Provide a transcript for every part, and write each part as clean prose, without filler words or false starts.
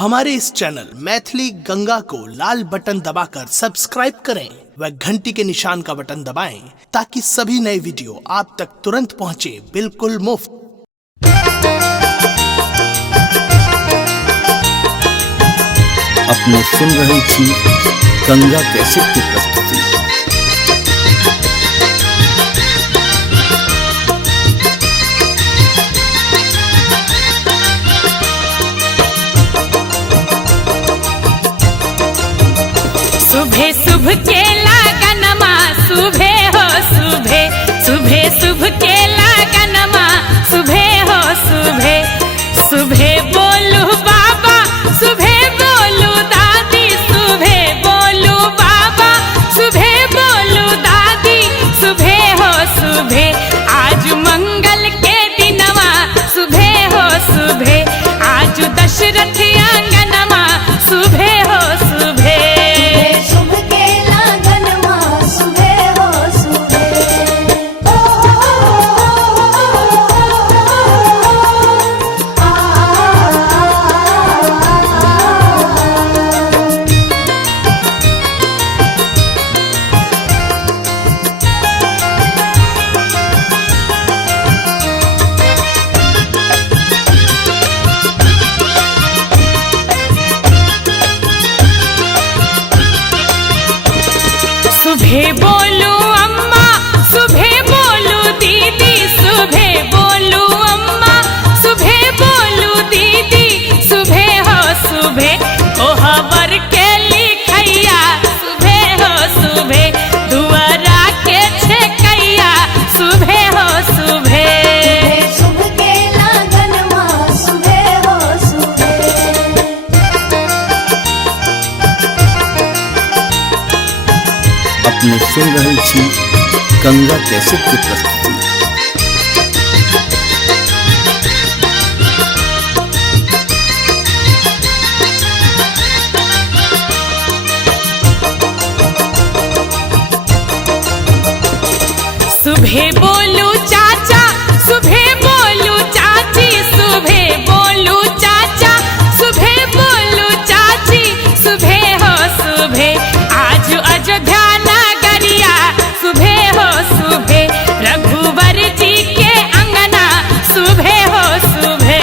हमारे इस चैनल मैथिली गंगा को लाल बटन दबाकर सब्सक्राइब करें व घंटी के निशान का बटन दबाएं ताकि सभी नए वीडियो आप तक तुरंत पहुंचे बिल्कुल मुफ्त। अपने सुन रही थी गंगा कैसेट की प्रस्तुति। सुबह शुभ के लगनमा सुबह हो सुबह, सुबह शुभ के लगनमा सुबह हो सुबह। सुबह बोलू बाबा सुबह बोलू दादी, सुबह बोलू बाबा सुबह बोलू दादी, सुबह हो सुबह। आज मंगल के दिनवा सुबह हो सुबह, आज दशरथ आंगनमा सुबह हो सुबह। सुबह बोलू अम्मा सुबह बोलू दीदी, सुबह बोलू अम्मा सुबह बोलू दीदी, सुबह हो सुबह। ओहबर के लिखैया सुबह हो सुबह, दुआरा के छेकैया सुबह हो सुबह। अपने सुन रही थी गंगा कैसेट की प्रस्तुति। सुबह बोलू चाचा सुबह बोलू चाची, सुबह बोलू चाचा सुबह बोलू चाची, सुबह हो सुबह। आज अयोध्या नगरिया सुबह हो सुबह, रघुवर जी के अंगना सुबह हो सुबह।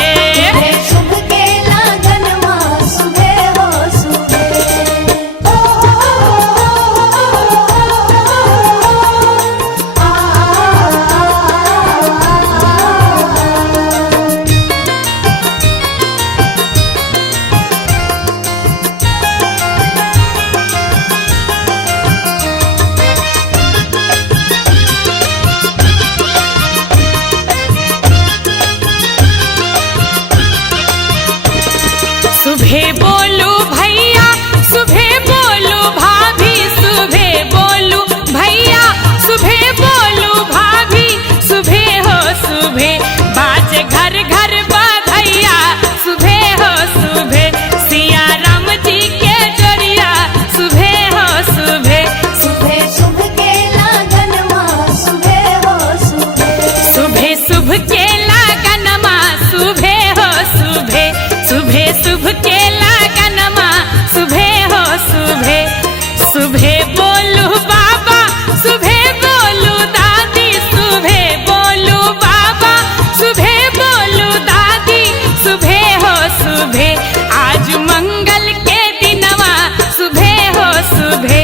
सुबह बोलू भैया सुबह बोलू भाभी, सुबह बोलू भैया सुबह बोलू भाभी, सुबह हो सुबह। बाजे घर घर बधैया सुबह हो सुबह, सिया राम जी के जोड़िया सुबह हो सुबह। सुबह शुभ के लगनमा सुबह हो सुबह, सुबह शुभ के लगनमा सुबह हो सुबह, सुबह शुभ के लगनमा सुबह हो सुबह। सुबह बोलू बाबा सुबह बोलू दादी, सुबह बोलू बाबा सुबह बोलू दादी, सुबह हो सुबह। आज मंगल के दिनवा सुबह हो सुबह,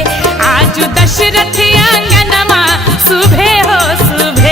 आज दशरथ आंगनमा सुबह हो सुबह।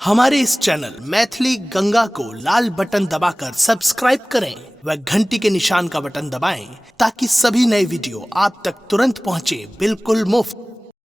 हमारे इस चैनल मैथिली गंगा को लाल बटन दबाकर सब्सक्राइब करें व घंटी के निशान का बटन दबाएं ताकि सभी नए वीडियो आप तक तुरंत पहुंचे बिल्कुल मुफ्त।